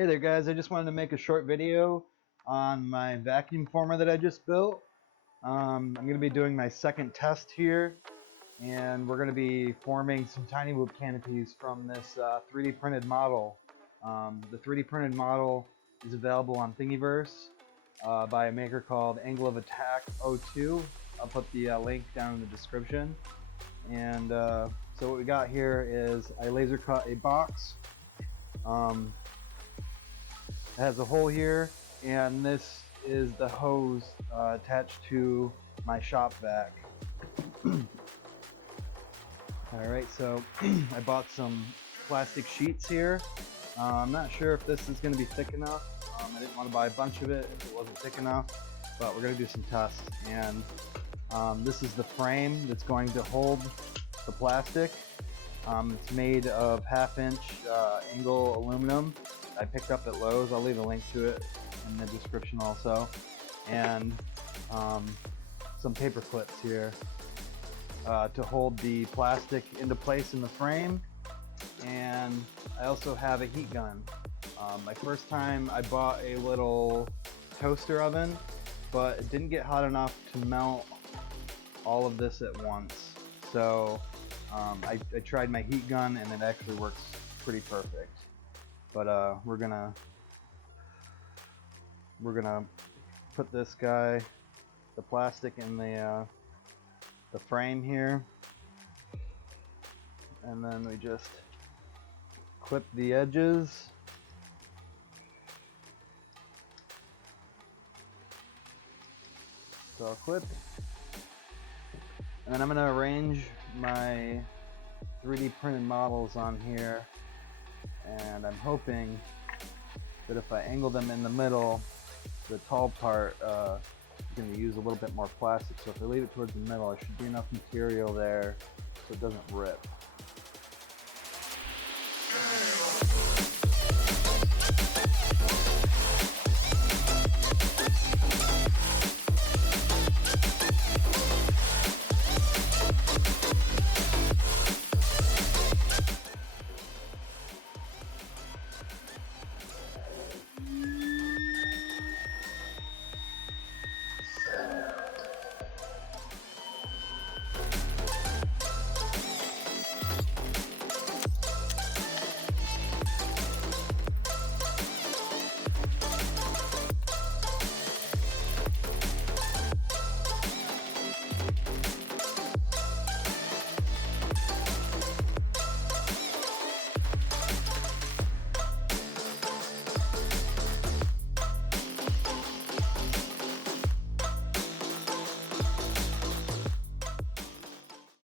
Hey there guys, I just wanted to make a short video on my vacuum former that I just built. I'm going to be doing my second test here, and we're going to be forming some tiny whoop canopies from this 3D printed model. The 3D printed model is available on Thingiverse by a maker called Angle of Attack 02. I'll put the link down in the description. And so what we got here is I laser cut a box. It has a hole here, and this is the hose attached to my shop vac. Alright, so I bought some plastic sheets here. I'm not sure if this is going to be thick enough. I didn't want to buy a bunch of it if it wasn't thick enough, but we're going to do some tests. And this is the frame that's going to hold the plastic. It's made of 1/2-inch angle aluminum. I picked up at Lowe's. I'll leave a link to it in the description also. And some paper clips here to hold the plastic into place in the frame. And I also have a heat gun. My first time I bought a little toaster oven, but it didn't get hot enough to melt all of this at once. So I tried my heat gun and it actually works pretty perfect. But we're gonna put this guy, the plastic, in the frame here, and then we just clip the edges. So I'll clip, and then I'm gonna arrange my 3D printed models on here. And I'm hoping that if I angle them in the middle, the tall part is going to use a little bit more plastic. So if I leave it towards the middle, there should be enough material there so it doesn't rip.